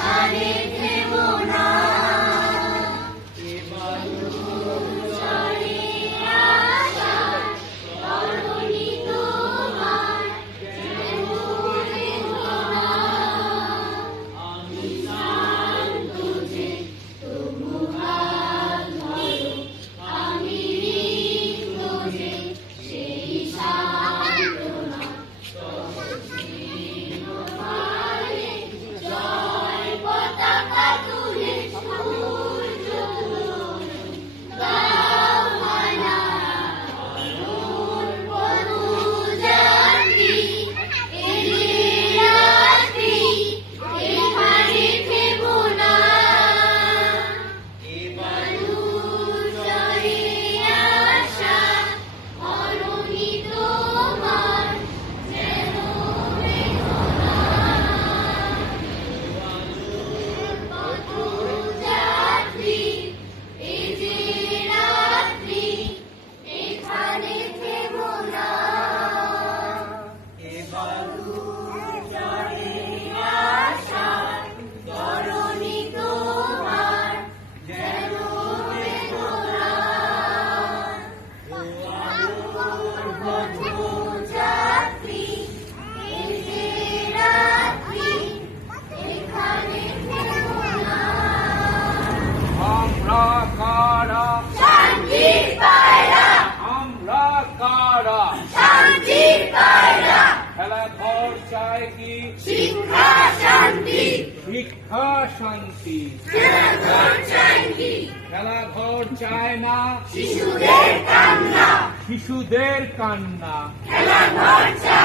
হারে দেব না আমরা খেলা ঘর শান্তি। শিক্ষা শান্তি। খেলা ঘর চায় না? শিশুদের কান্না। শিশুদের কান্না। খেলা ঘর চায়